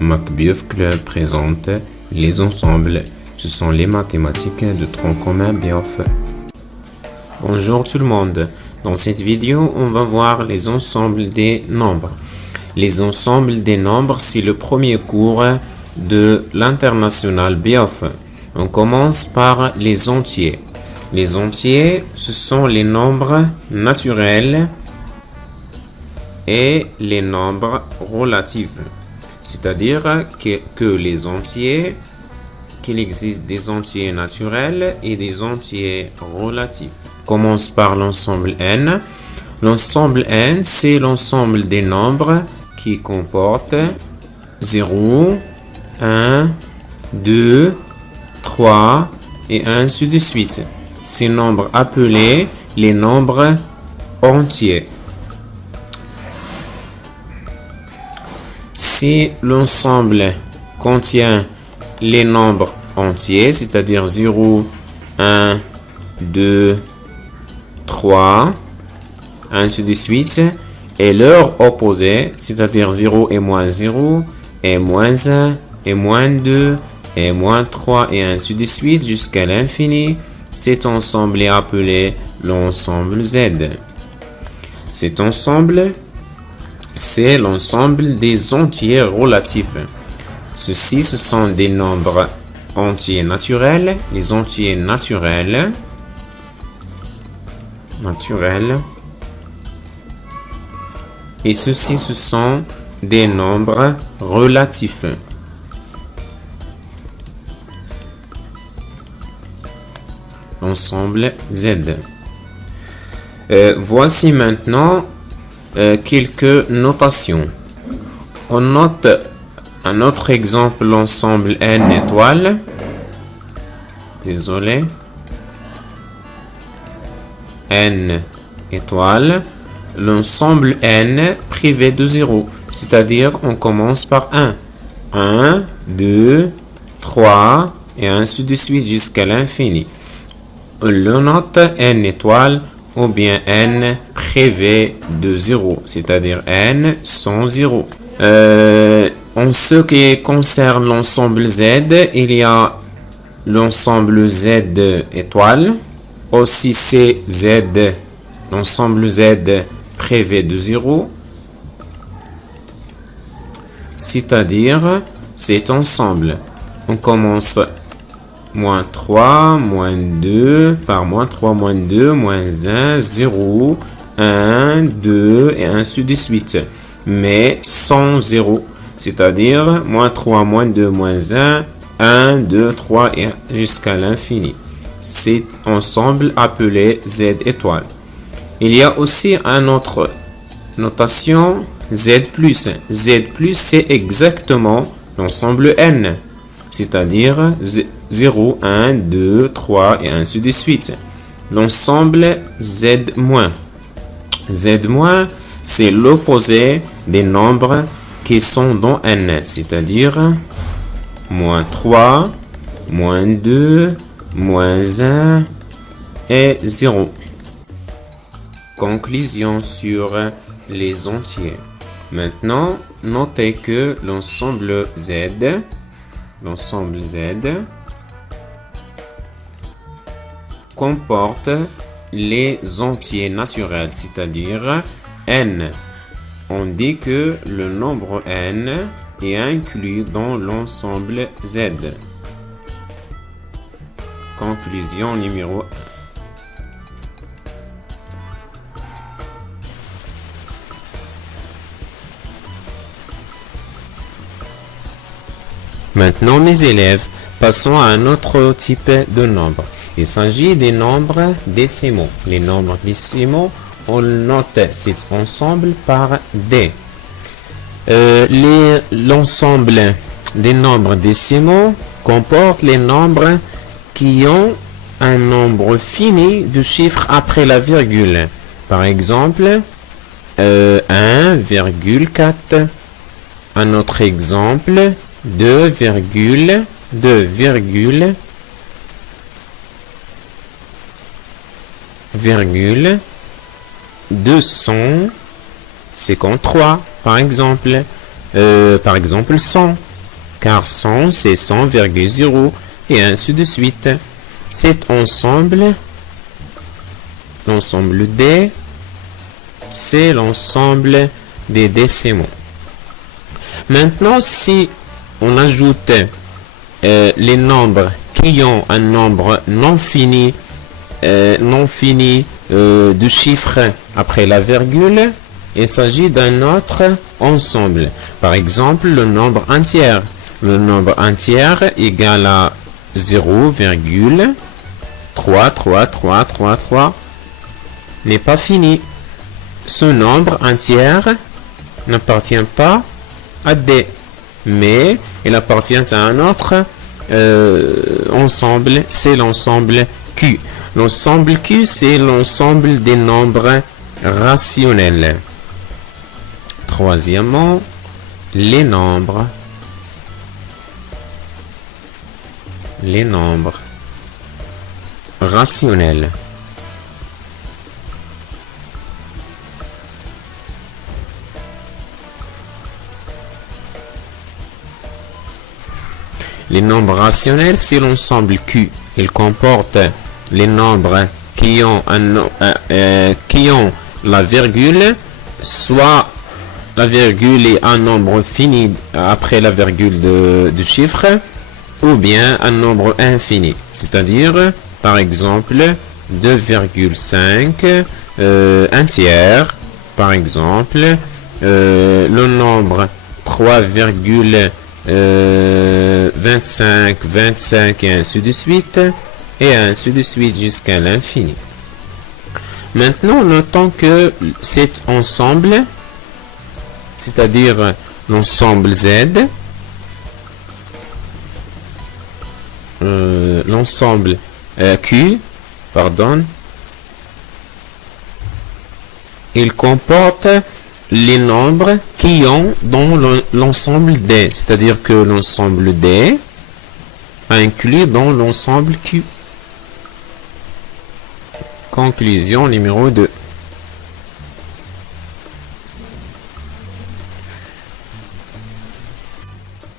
Math Biov Club présente les ensembles. Ce sont les mathématiques de tronc commun Biov. Bonjour tout le monde. Dans cette vidéo, on va voir les ensembles des nombres. Les ensembles des nombres, c'est le premier cours de l'international Biov. On commence par les entiers. Les entiers, ce sont les nombres naturels et les nombres relatifs. C'est-à-dire que les entiers, qu'il existe des entiers naturels et des entiers relatifs. On commence par l'ensemble n. L'ensemble n, c'est l'ensemble des nombres qui comportent 0, 1, 2, 3 et ainsi de suite. Ces nombres appelés les nombres entiers. Si l'ensemble contient les nombres entiers, c'est-à-dire 0, 1, 2, 3, ainsi de suite, et leur opposé, c'est-à-dire 0 et moins 0, et moins 1, et moins 2, et moins 3, et ainsi de suite, jusqu'à l'infini, cet ensemble est appelé l'ensemble Z. Cet ensemble, c'est l'ensemble des entiers relatifs. Ceux-ci, ce sont des nombres entiers naturels. Les entiers naturels. Et ceux-ci, ce sont des nombres relatifs. Ensemble Z. Voici maintenant quelques notations. On note un autre exemple, l'ensemble n étoiles. Désolé. N étoiles. L'ensemble n privé de 0. C'est-à-dire, on commence par 1. 1, 2, 3, et ainsi de suite jusqu'à l'infini. On le note n étoiles ou bien n privé de 0, c'est-à-dire n sans 0. En ce qui concerne l'ensemble Z, il y a l'ensemble Z étoile, aussi c'est Z, l'ensemble Z privé de 0, c'est-à-dire cet ensemble. On commence moins 3, moins 2, par moins 3, moins 2, moins 1, 0, 1, 2, et ainsi de suite. Mais sans 0, c'est-à-dire moins 3, moins 2, moins 1, 1, 2, 3, et jusqu'à l'infini. C'est ensemble appelé Z étoile. Il y a aussi une autre notation, Z+. Z+, c'est exactement l'ensemble n, c'est-à-dire 0, 1, 2, 3 et ainsi de suite. L'ensemble Z-. Z-, c'est l'opposé des nombres qui sont dans n, c'est-à-dire moins 3, moins 2, moins 1 et 0. Conclusion sur les entiers. Maintenant, notez que l'ensemble Z comporte les entiers naturels, c'est-à-dire n. On dit que le nombre n est inclus dans l'ensemble Z. Conclusion numéro 1. Maintenant, mes élèves, passons à un autre type de nombre. Il s'agit des nombres décimaux. Les nombres décimaux, on note cet ensemble par D. L'ensemble des nombres décimaux comporte les nombres qui ont un nombre fini de chiffres après la virgule. Par exemple, 1,4. Un autre exemple, 2,2,200. 253 par exemple 100 car 100 c'est 100,0 et ainsi de suite. Cet ensemble, l'ensemble D, c'est l'ensemble des décimaux. Maintenant, si on ajoute les nombres qui ont un nombre non fini de chiffres après la virgule, il s'agit d'un autre ensemble. Par exemple, le nombre entier. Le nombre entier égale à 0,33333 n'est pas fini. Ce nombre entier n'appartient pas à D, mais il appartient à un autre ensemble, c'est l'ensemble Q. L'ensemble Q, c'est l'ensemble des nombres rationnels. Troisièmement, les nombres rationnels. Les nombres rationnels, c'est l'ensemble Q. Il comporte les nombres qui ont la virgule, soit la virgule est un nombre fini après la virgule de chiffre, ou bien un nombre infini. C'est-à-dire, par exemple, 2,5, un tiers, par exemple, le nombre 3,25, 25 et ainsi de suite jusqu'à l'infini. Maintenant, notons que cet ensemble, c'est-à-dire l'ensemble Z, l'ensemble Q, pardon, il comporte les nombres qui ont dans l'ensemble D, c'est-à-dire que l'ensemble D inclus dans l'ensemble Q. Conclusion numéro 2.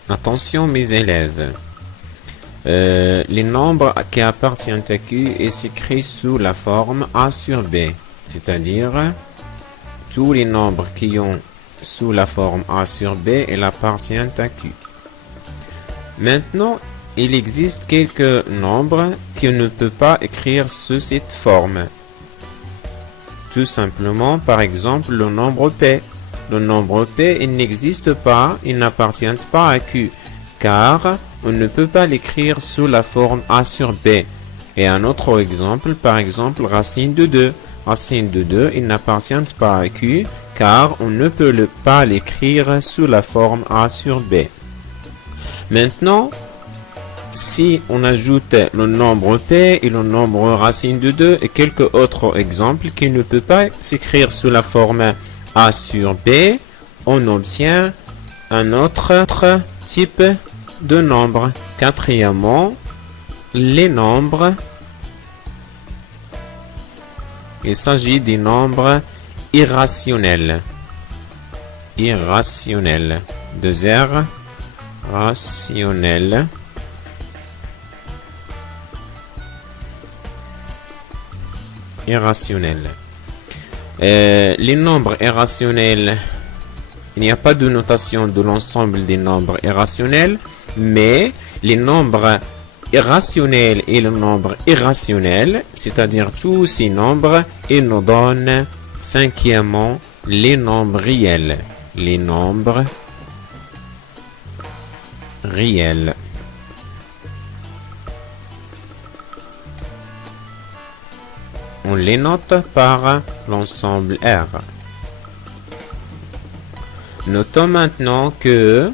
Attention mes élèves. Les nombres qui appartiennent à Q est s'écrit sous la forme A sur B, c'est-à-dire tous les nombres qui ont sous la forme A sur B, ils appartiennent à Q. Maintenant, il existe quelques nombres qu'on ne peut pas écrire sous cette forme. Tout simplement, par exemple, le nombre P. Le nombre P, il n'existe pas, il n'appartient pas à Q, car on ne peut pas l'écrire sous la forme A sur B. Et un autre exemple, par exemple, racine de 2. Racine de 2, il n'appartient pas à Q, car on ne peut pas l'écrire sous la forme A sur B. Maintenant, si on ajoute le nombre P et le nombre racine de 2 et quelques autres exemples qui ne peuvent pas s'écrire sous la forme A sur B, on obtient un autre type de nombre. Quatrièmement, les nombres. Il s'agit des nombres irrationnels. Irrationnels. 2 R. Rationnels. Irrationnels. Les nombres irrationnels, il n'y a pas de notation de l'ensemble des nombres irrationnels, mais les nombres irrationnels et le nombre irrationnel, c'est-à-dire tous ces nombres, ils nous donnent cinquièmement les nombres réels. Les nombres réels. On les note par l'ensemble R. Notons maintenant que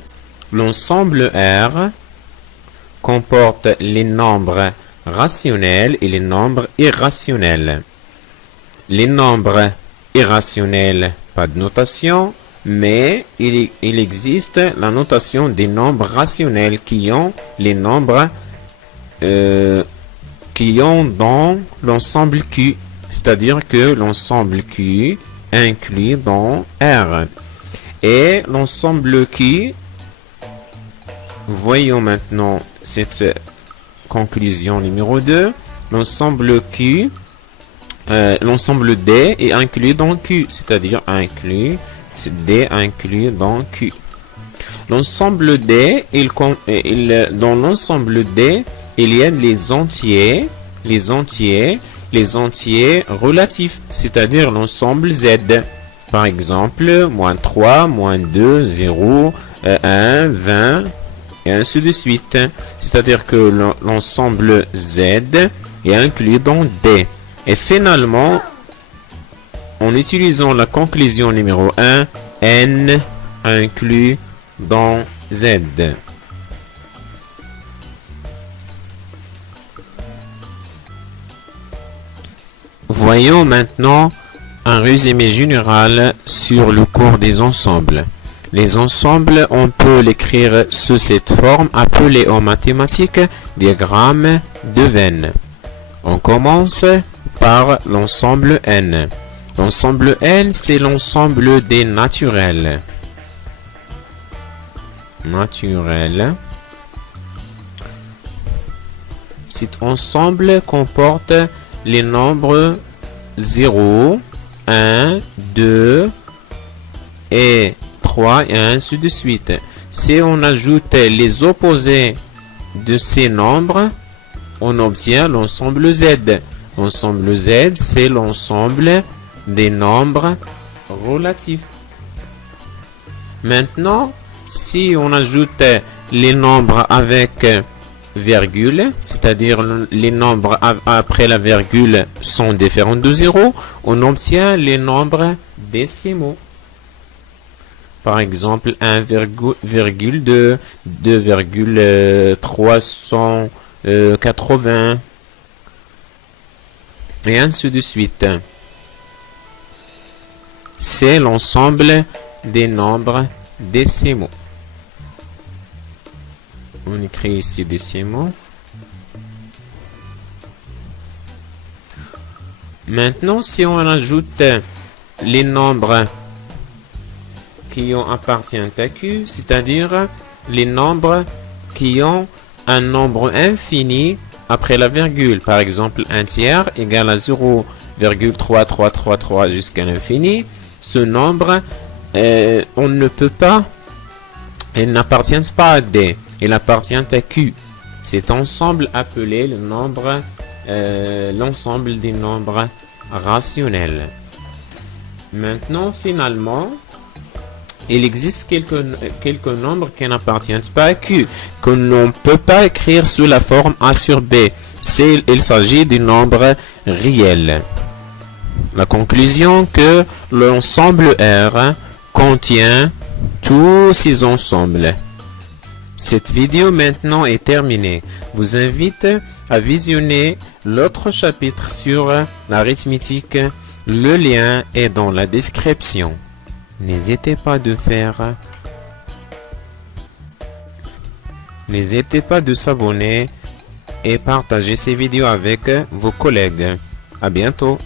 l'ensemble R comporte les nombres rationnels et les nombres irrationnels. Les nombres irrationnels, pas de notation, mais il existe la notation des nombres rationnels qui ont les nombres qui ont dans l'ensemble Q, c'est-à-dire que l'ensemble Q inclut dans R. Et l'ensemble Q Voyons maintenant cette conclusion numéro 2. L'ensemble Q, l'ensemble D est inclus dans Q, c'est-à-dire inclus, c'est D inclus dans Q. L'ensemble D, dans l'ensemble D, il y a les entiers relatifs, c'est-à-dire l'ensemble Z. Par exemple, moins 3, moins 2, 0, 1, 20, et ainsi de suite. C'est-à-dire que l'ensemble Z est inclus dans D. Et finalement, en utilisant la conclusion numéro 1, N inclus dans Z. Voyons maintenant un résumé général sur le cours des ensembles. Les ensembles, on peut l'écrire sous cette forme appelée en mathématiques diagramme de Venn. On commence par l'ensemble N. L'ensemble N, c'est l'ensemble des naturels. Cet ensemble comporte les nombres 0, 1, 2 et 3 et ainsi de suite. Si on ajoute les opposés de ces nombres, on obtient l'ensemble Z. L'ensemble Z, c'est l'ensemble des nombres relatifs. Maintenant, si on ajoute les nombres avec virgule, c'est-à-dire les nombres après la virgule sont différents de 0, on obtient les nombres décimaux. Par exemple, 1,2, 2,380 et ainsi de suite. C'est l'ensemble des nombres décimaux. On écrit ici décimaux. Maintenant, si on ajoute les nombres qui appartiennent à Q, c'est-à-dire les nombres qui ont un nombre infini après la virgule. Par exemple, 1 tiers égale à 0,3333 jusqu'à l'infini. Ce nombre, on ne peut pas, il n'appartient pas à D, il appartient à Q. Cet ensemble appelé l'ensemble des nombres rationnels. Maintenant, finalement, il existe quelques nombres qui n'appartiennent pas à Q, que l'on ne peut pas écrire sous la forme A sur B. Il s'agit des nombres réels. La conclusion que l'ensemble R contient tous ces ensembles. Cette vidéo maintenant est terminée. Je vous invite à visionner l'autre chapitre sur l'arithmétique. Le lien est dans la description. N'hésitez pas de s'abonner et partager ces vidéos avec vos collègues. À bientôt.